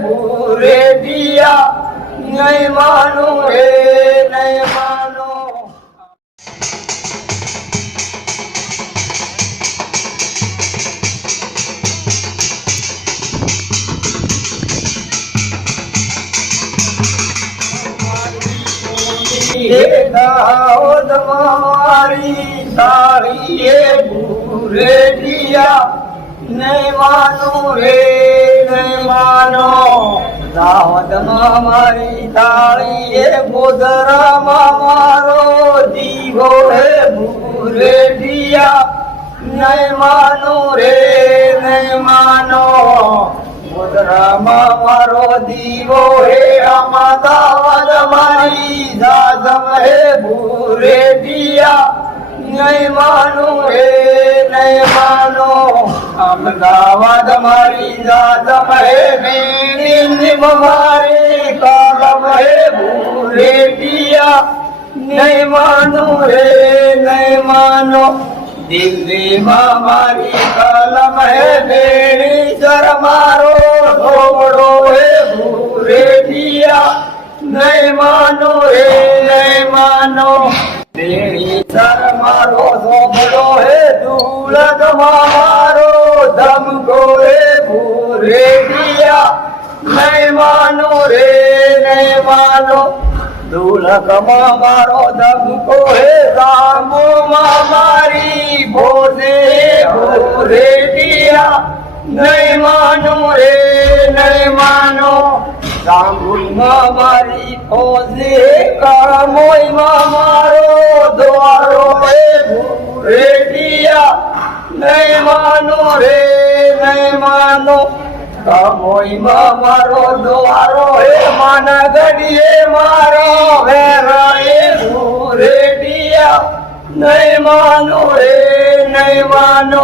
ભૂરેટિયા નહીં માનું રે નહીં માનો દાહોદ મારી તારી ભૂરેટિયા નહીં માનું રે નહીં માનો દાહોદમાં મારી તાળી ગોધરામાં મારો દીવો હે ભૂરેટિયા નહીં માનું રે નહીં માનો ગોધરામાં મારો દીવો હે અમદાવાદ મારી જાજમ હે ભૂરેટિયા નહીં માનું રે નહીં માનો અમદાવાદ મારી જાજમ હે મેની મારી કાલમ હે ભૂરેટિયા નહીં માનું રે નહીં માનો દિલ્હીમાં મારી કલમ હે બેડી સર મારો ઢોબળો હે ભૂરેટિયા નહીં માનું રે નહીં માનો બેડી સર મારો ઢોબળો હે ધૂળકમાં મારો ધમકો હે ભૂરેટિયા નહીં માનું રે નહીં માનો ધૂળકમાં મારો ધમકો હે રામોમાં મારી ભોજે ભૂરેટિયા નહીં માનું રે નહીં માનો સાંભળમાં મારી ભોજે કામોઈમાં મારો દ્વારો હે ભૂરેટિયા નહીં માનું રે નહીં માનો કામોઈમાં મારો દ્વારો હે માનગઢીએ મારો વેરા હે ભૂરેટિયા નહીં માનો રે નહીં માનો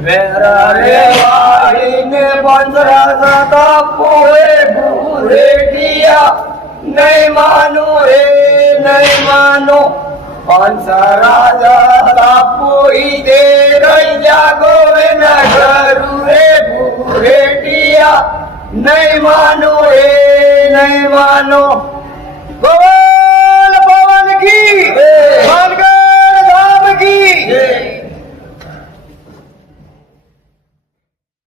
વેરા રે વાળીને પંજરા કાપો હે ભૂરેટિયા નહીં માનો રે નહીં માનો પંચરાજા કાપો દે રહી જાગો એના ઘરું રે ભૂરેટિયા નહીં માનો રે નહીં માનો